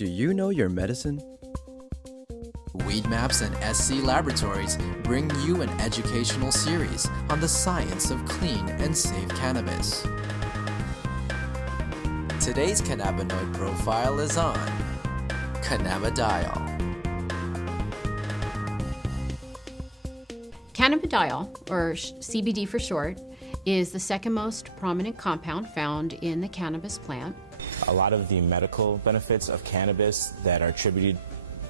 Do you know your medicine? Weed Maps and SC Laboratories bring you an educational series on the science of clean and safe cannabis. Today's cannabinoid profile is on cannabidiol. Cannabidiol, or CBD for short, is the second most prominent compound found in the cannabis plant. A lot of the medical benefits of cannabis that are attributed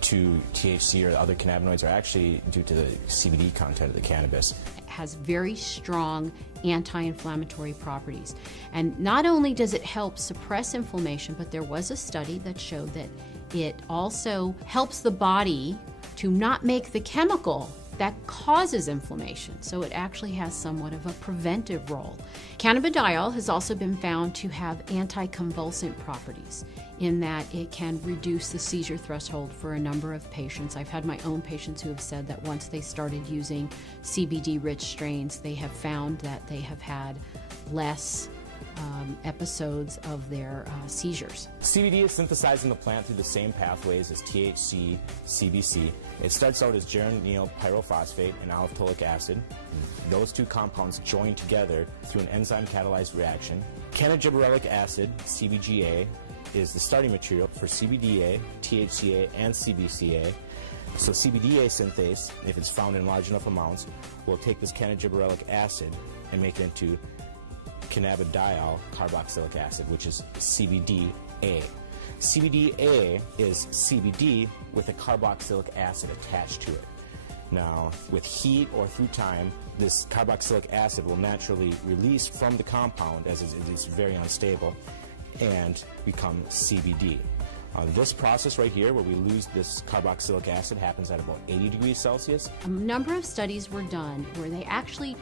to THC or other cannabinoids are actually due to the CBD content of the cannabis. It has very strong anti-inflammatory properties. And not only does it help suppress inflammation, but there was a study that showed that it also helps the body to not make the chemical that causes inflammation. So it actually has somewhat of a preventive role. Cannabidiol has also been found to have anticonvulsant properties in that it can reduce the seizure threshold for a number of patients. I've had my own patients who have said that once they started using CBD-rich strains, they have found that they have had less episodes of their seizures. CBD is synthesized in the plant through the same pathways as THC, CBC. It starts out as geranyl pyrophosphate and alphatoic acid. Those two compounds join together through an enzyme-catalyzed reaction. Cannabidiolic acid, CBGA, is the starting material for CBDA, THCA, and CBCA. So CBDA synthase, if it's found in large enough amounts, will take this cannabidiolic acid and make it into cannabidiol carboxylic acid, which is CBDA. CBDA is CBD with a carboxylic acid attached to it. Now, with heat or through time, this carboxylic acid will naturally release from the compound, as it is very unstable, and become CBD. This process right here, where we lose this carboxylic acid, happens at about 80 degrees Celsius. A number of studies were done where they actually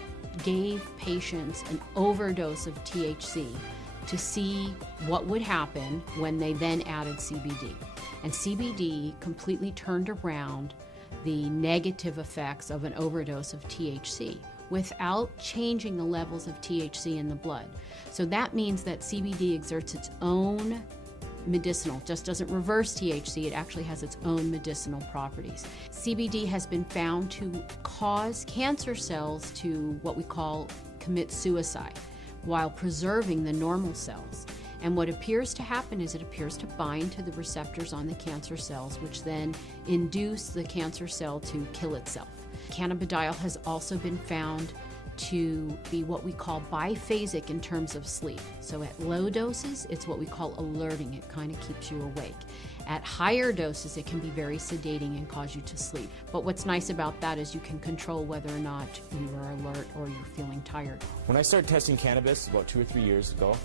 gave patients an overdose of THC to see what would happen when they then added CBD. And CBD completely turned around the negative effects of an overdose of THC without changing the levels of THC in the blood. So that means that CBD exerts its own medicinal, just doesn't reverse THC, it actually has its own medicinal properties. CBD has been found to cause cancer cells to what we call commit suicide while preserving the normal cells. And what appears to happen is it appears to bind to the receptors on the cancer cells, which then induce the cancer cell to kill itself. Cannabidiol has also been found to be what we call biphasic in terms of sleep. So at low doses, it's what we call alerting. It kind of keeps you awake. At higher doses, it can be very sedating and cause you to sleep. But what's nice about that is you can control whether or not you are alert or you're feeling tired. When I started testing cannabis about 2 or 3 years ago,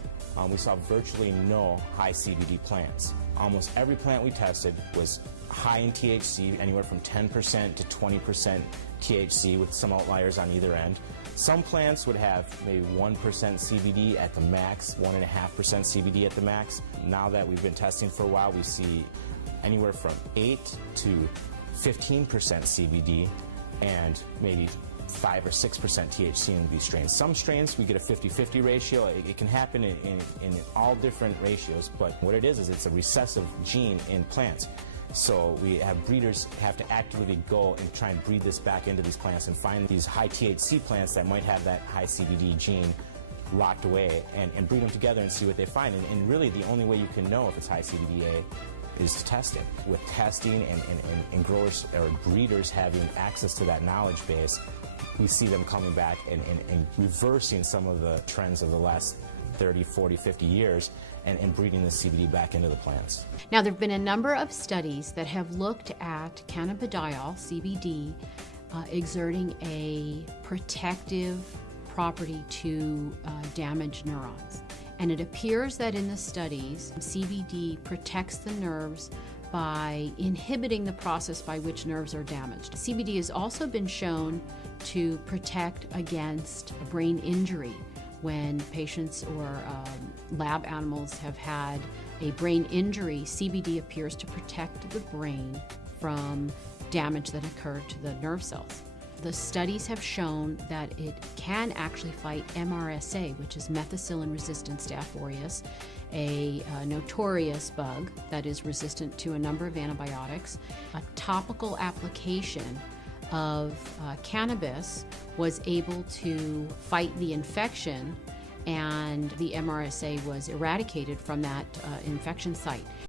we saw virtually no high CBD plants. Almost every plant we tested was high in THC, anywhere from 10% to 20% THC, with some outliers on either end. Some plants would have maybe 1% CBD at the max, 1.5% CBD at the max. Now that we've been testing for a while, we see anywhere from 8 to 15% CBD and maybe 5 or 6% THC in these strains. Some strains we get a 50-50 ratio. It can happen in all different ratios, but what it is it's a recessive gene in plants. So we have breeders have to actively go and try and breed this back into these plants and find these high THC plants that might have that high CBD gene locked away and breed them together and see what they find. And really the only way you can know if it's high CBDA is to test it. With testing and growers or breeders having access to that knowledge base, we see them coming back and reversing some of the trends of the last 30, 40, 50 years and breeding the CBD back into the plants. Now, there have been a number of studies that have looked at cannabidiol, CBD, exerting a protective property to damaged neurons. And it appears that in the studies, CBD protects the nerves by inhibiting the process by which nerves are damaged. CBD has also been shown to protect against brain injury. When patients or lab animals have had a brain injury, CBD appears to protect the brain from damage that occurred to the nerve cells. The studies have shown that it can actually fight MRSA, which is methicillin-resistant Staph aureus, a notorious bug that is resistant to a number of antibiotics. A topical application of cannabis was able to fight the infection, and the MRSA was eradicated from that infection site.